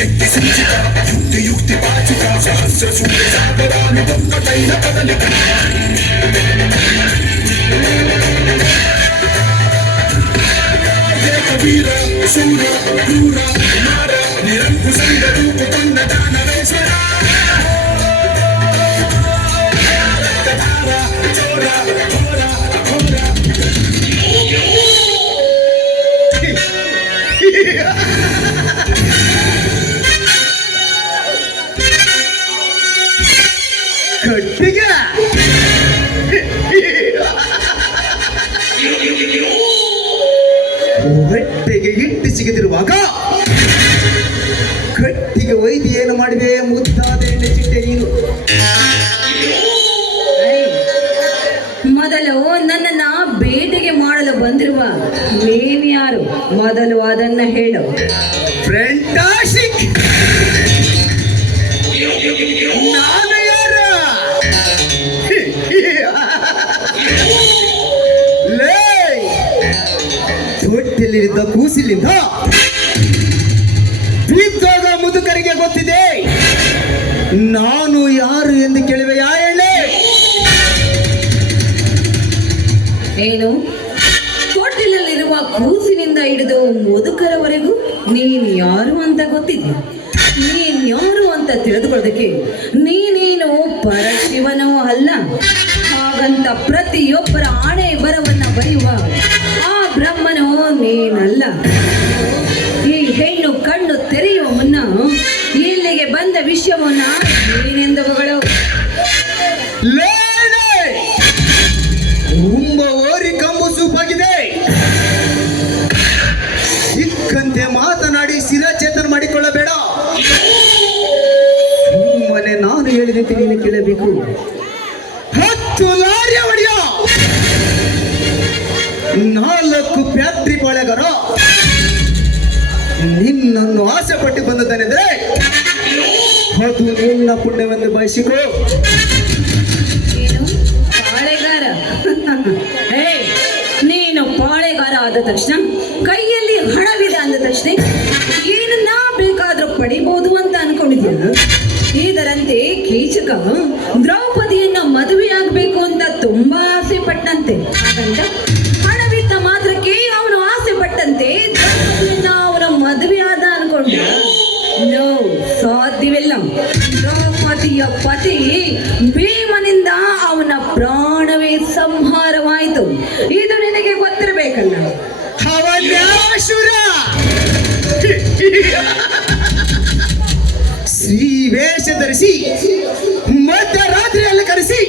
ಶಕ್ತಿ ಸಂಚಿತ ಯುಕ್ತಿ ಯುಕ್ತಿ ಪಾಚಿತ ಸಹಸ್ರ ಸೂರ್ಯ ಸಾಗರಾನುಬಂಧ ತೈಲ ಕದಲಿತ ವೀರ ಶೂರ ಕ್ರೂರ ಕುಮಾರ ನಿರಂಕುಶಂಗ ರೂಪ ಕೊಂಡ ದಾನವೇಶ್ವರ ರಕ್ತಧಾರ ಚೋರ ಘೋರ ಅಘೋರ ಕಟ್ಟಿಗೆ ಹೊಟ್ಟೆಗೆ ಹಿಟ್ಟು ಸಿಗದಿರುವಾಗ ಕಟ್ಟಿಗೆ ಒಯ್ದು ಏನು ಮಾಡಿದೆ ಮುದ್ದಾದ ಎಣ್ಣೆ ಚಿಟ್ಟೆ ನೀನು. ಮೊದಲು ನನ್ನನ್ನ ಬೇಟೆಗೆ ಮಾಡಲು ಬಂದಿರುವ ನೀನು ಯಾರು? ಮೊದಲು ಅದನ್ನ ಹೇಳು. ಫ್ರೆಂಟಾಸ್ಟಿಕ್. ನಾನು ಯಾರ? ತೊಟ್ಟಿಲಿದ್ದ ಕೂಸಿಲಿಂದ ಬಿದ್ದಾಗ ಮುದುಕರಿಗೆ ಗೊತ್ತಿದೆ ನಾನು ಯಾರು ಎಂದು ಕೇಳುವೆಯಾ? ಹೇಳಿ. ಏನು? ತೊಟ್ಟಿಲಲ್ಲಿರುವ ಕೂಸಿನಿಂದ ಹಿಡಿದು ಮುದುಕರವರೆಗೂ ನೀನ್ ಯಾರು ಅಂತ ಗೊತ್ತಿದ್ಯಾ? ನೀನ್ ಯಾರು ಅಂತ ತಿಳಿದುಕೊಳ್ಳೋದಕ್ಕೆ ನೀನೇನು ಪರಶಿವನೋ ಅಲ್ಲ. ಹಾಗಂತ ಪ್ರತಿಯೊಬ್ಬರ ಆಣೆ ಬರವನ್ನ ಬರೆಯುವ ಆ ಬ್ರಹ್ಮನೋ ನೀನಲ್ಲ. ಈ ಹೆಣ್ಣು ಕಣ್ಣು ತೆರೆಯುವ ಮುನ್ನ ಇಲ್ಲಿಗೆ ಬಂದ ವಿಷಯವನ್ನ ನೀನೆಂದವುಗಳು ತುಂಬ ಓರಿ ಕಂಬು ಸೂಪಾಗಿದೆ. ಸಿಕ್ಕಂತೆ ಮಾತನಾಡಿ ಶಿರಚೇತನ ಮಾಡಿಕೊಳ್ಳಬೇಡ. ಸುಮ್ಮನೆ ನಾನು ಹೇಳಿದಂತೆ ನೀನು ಕೇಳಬೇಕು. 10 ಲಾರಿಯ ಒಡೆಯ 4 ಫ್ಯಾಕ್ಟ್ರಿ ಪಾಳೆಗಾರ ನಿನ್ನನ್ನು ಆಸೆ ಪಟ್ಟು ಬಂದದ್ದಾನೆಂದ್ರೆ ಅದು ನಿನ್ನ ಪುಣ್ಯವೆಂದು ಬಯಸಿಕೋ. ಏನು ಪಾಳೆಗಾರ? ನೀನು ಪಾಳೆಗಾರ ಆದ ತಕ್ಷಣ ಕೈಯಲ್ಲಿ ಹಣವಿದೆ ಅಂದ ತಕ್ಷಣ ಏನನ್ನ ಬೇಕಾದ್ರೂ ಪಡಿಬಹುದು ಅಂತ ಅನ್ಕೊಂಡಿದ್ಯಲ್ಲ. ಇದರಂತೆ ಕೀಚಕ ದ್ರೌಪದಿಯನ್ನ ಮದುವೆಯಾಗಬೇಕು ಅಂತ ತುಂಬಾ ಆಸೆ ಪಟ್ಟಂತೆ. ಹಾಗಂತ ಹಣವಿದ್ದ ಮಾತ್ರಕ್ಕೆ ಅವನು ಆಸೆ ಪಟ್ಟಂತೆ ದ್ರೌಪದಿಯನ್ನ ಅವನ ಮದುವೆ ಆದ ಅನ್ಕೊಂಡ. ನೋ, ಸಾಧ್ಯವಿಲ್ಲ. ದ್ರೌಪದಿಯ ಪತಿ ಭೀಮನಿಂದ ಅವನ ಪ್ರಾಣವೇ ಸಂಹಾರವಾಯಿತು. ಇದು ನಿನಗೆ ಗೊತ್ತಿರಬೇಕಲ್ಲ. ಶ್ರೀ ವೇಷ ಧರಿಸಿ ಮಧ್ಯರಾತ್ರಿಯಲ್ಲಿ ಕರೆಸಿ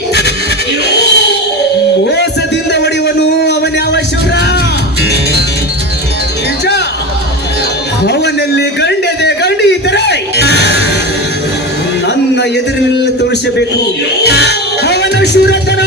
ಮೋಸದಿಂದ ಹೊಡೆಯುವನು ಅವನ್ಯಾವ ಶೂರ? ನಿಜ, ಅವನಲ್ಲಿ ಗಂಡೆದೆ ಗಂಡಿ ಇದ್ದರೆ ನನ್ನ ಎದುರಿನಲ್ಲಿ ತೋರಿಸಬೇಕು ಅವನ ಶೂರತನ.